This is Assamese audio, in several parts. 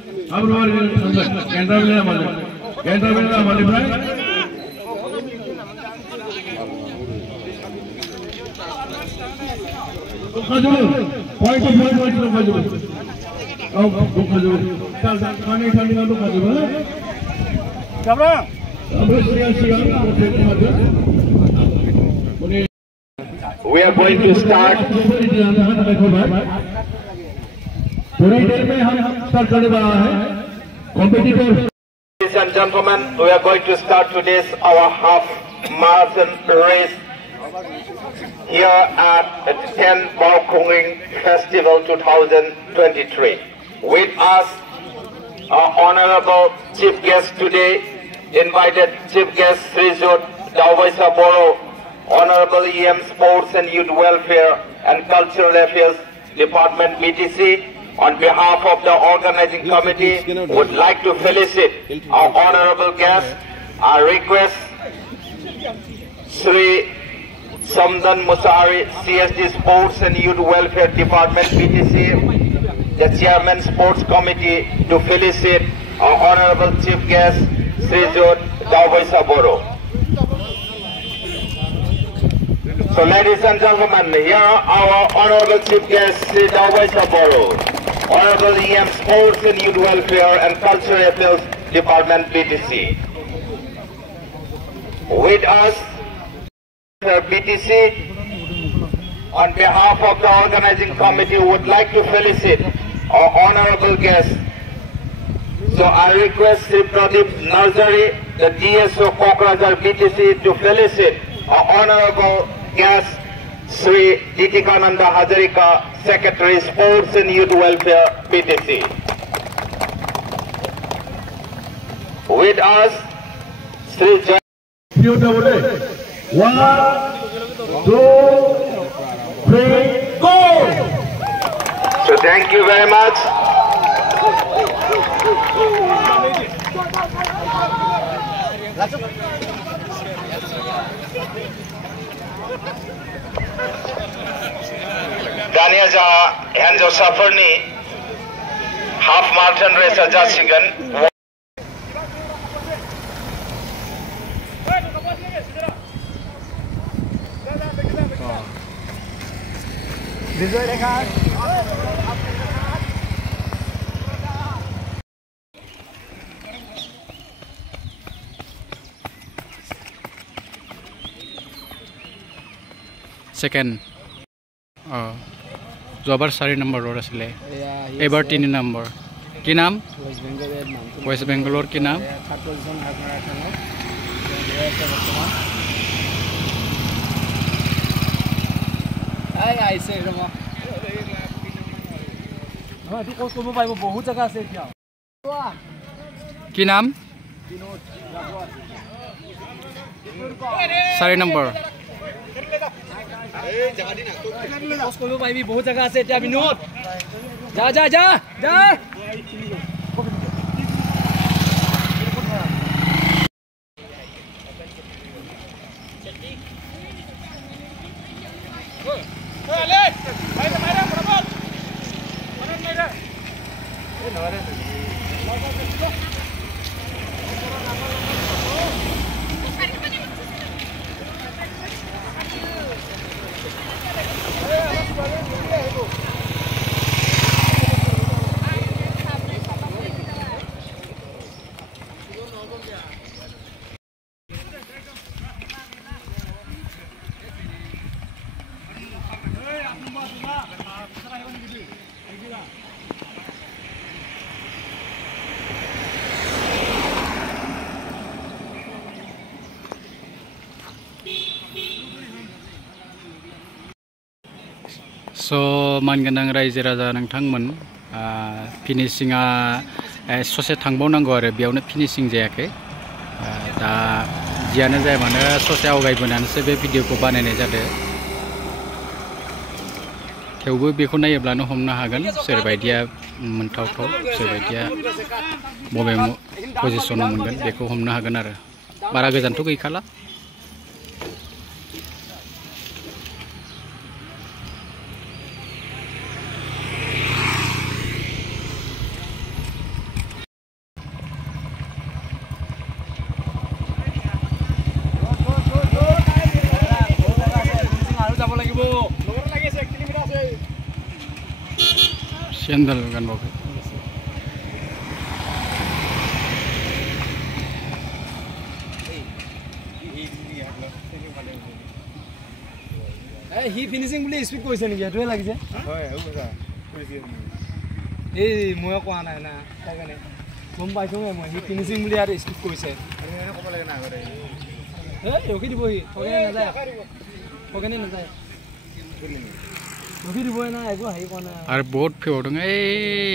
We are going to start. Ladies and gentlemen, we are going to start today's our half marathon race here at the 10th Baokhungri Festival 2023. With us, our honorable chief guest today, invited chief guest Sri Jharaphagla Boro, Honorable EM Sports and Youth Welfare and Cultural Affairs Department BTC. On behalf of the organizing committee, would like to felicitate our honorable guest. Our request, Sri Samdan Musari, CSD Sports and Youth Welfare Department BTC, the Chairman Sports Committee, to felicitate our honorable chief guest, Sri Jharaphagla Boro. So, ladies and gentlemen, here our honorable chief guest, Sri Jharaphagla Boro, Honorable EM Sports and Youth Welfare and Cultural Affairs Department BTC. With us, BTC, on behalf of the organizing committee, would like to felicitate our honorable guest. So I request Sri Pradeep Narzari, the DSO Kokrajhar BTC, to felicitate our honorable guest, Sri Ditikananda Hazarika, Secretary Sports and Youth Welfare BTC. With us, Sri Jai. 1, 2, 3, go! So thank you very much. Dania Hanjo Safarni half marathon race Jasigan. Second. Zobar 4 number road asile. Ebar 3 number. Ki naam? West Bangalore ki naam? Ki naam? 4 number. बहुत जगह से विनोद जा जा जा जा So manganang raise raja nangthangmon finishinga sose thangbawnango आरो बेयावनो फिनिशिं जायाखै दा जियानो जाया मानो ससे आवगायबोनानैसो बे भिडिअखौ बानायनाय जादों थेवबो बेखौ नायोब्लानो हमनो हागोन सोरबायदिया मोनथावथाव सोरबायदिया बबे पजिशनाव मोनगोन बेखौ हमनो हागोन आरो बारा गोजानथ' गैखाला Sandal ganbok. He finishing বুলি স্পিড কৈছে নেকি এটোৱে লাগিছে হয় ও কথা কৈছে এই মই কোৱা নাই না তাই কাৰণে গম পাইছো মই হি ফিনিশিং বুলি আৰু স্পিড কৈছে আৰু এনে ক'ব লাগে না আগতে এই ৰখি দিব হি থগেনে নাযায় থগেনে নাযায় ৰখি দিব না একো হাই কোৱা না আৰু বহুত ফেও দং এই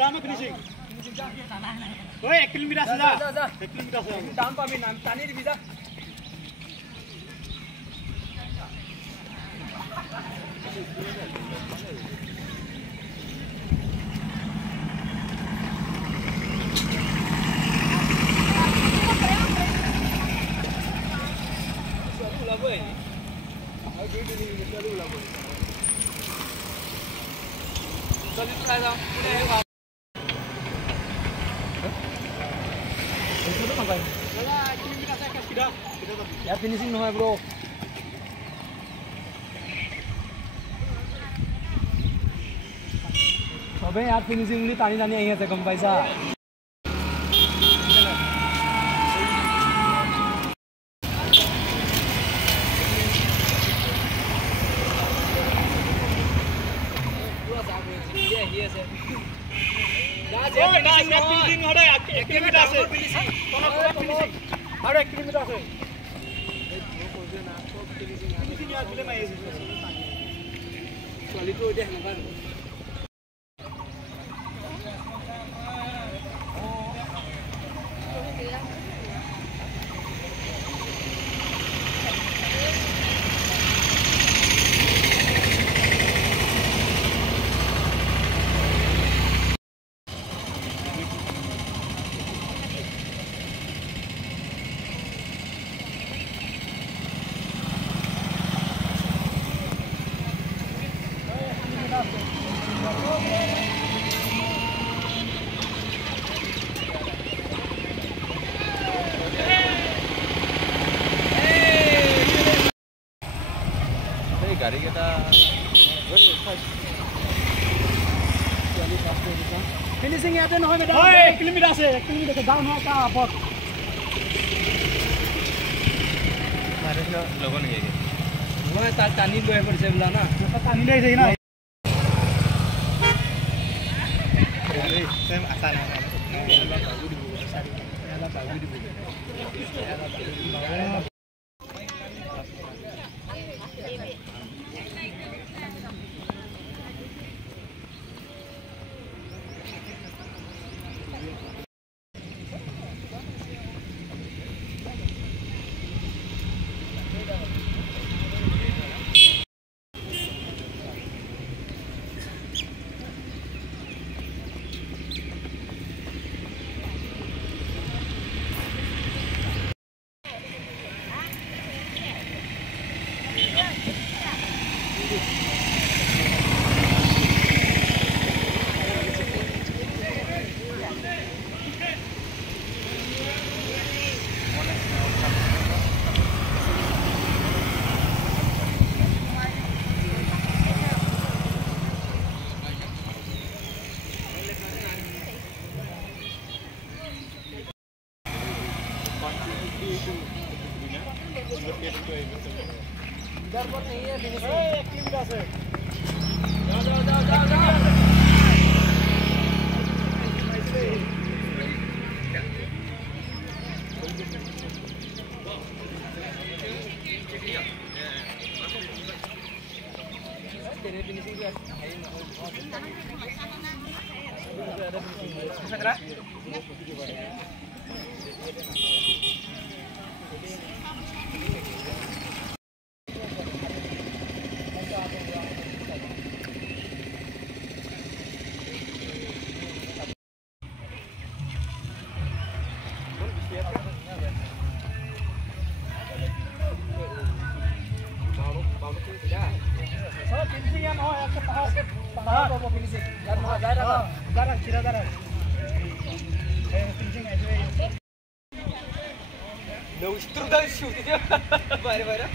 ডাউন ফিনিশিং ওই 1 কিলোমিটাৰ আছে যা 1 কিলোমিটাৰ আছে ডাউন পাবি নাম টানি দিবি যা Ya finishing নহয় bro সবে ইয়াত ফিনিশিং বুলি টানি টানি আহি আছে গম পাইছা আৰু 1 কিলোমিটাৰ আছে ছোৱালীটো এতিয়া হেনকা গাড়ী কেইটা ফিনিশিং ইয়াতে নহয় মেডাম 1 কিলোমিটাৰ আছে 1 কিলোমিটাৰ ডাউন হয় কা আপত মাৰে লগ নেকি মই তাৰ টানি লৈ পৰিছে বলা না টানি লৈ যাই না এই সেম আছা না এলা বাগু দিব এলা বাগু দিব इधर पर नहीं है फिनिशिंग 1 किलोमीटर से जाओ तेरे फिनिशिंग है No, itu dah shoot dia. Bare.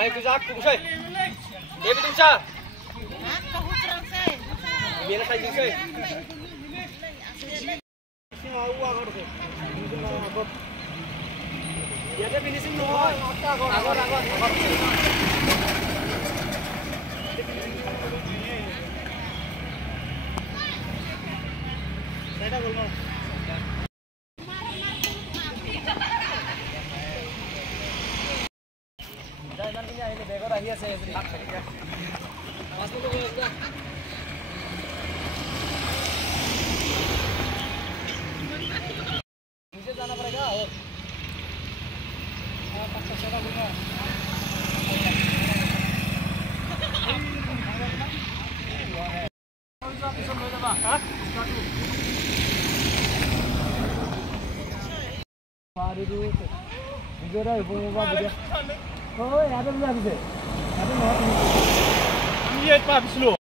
Ayo kejak, kusai. Dia betul sah. Biar saya kusai. Dia ada finishing no. Agor. Saya dah gol. Nantinya ini begor aja saya beri. Mas dulu ya. Bisa sana mereka. Paksa sana bunga. Bisa mana pak? Hah? Pari dulu. Video dah ibu ibu video. Oh, ada bisa. Ada mau. Ini apa bislo?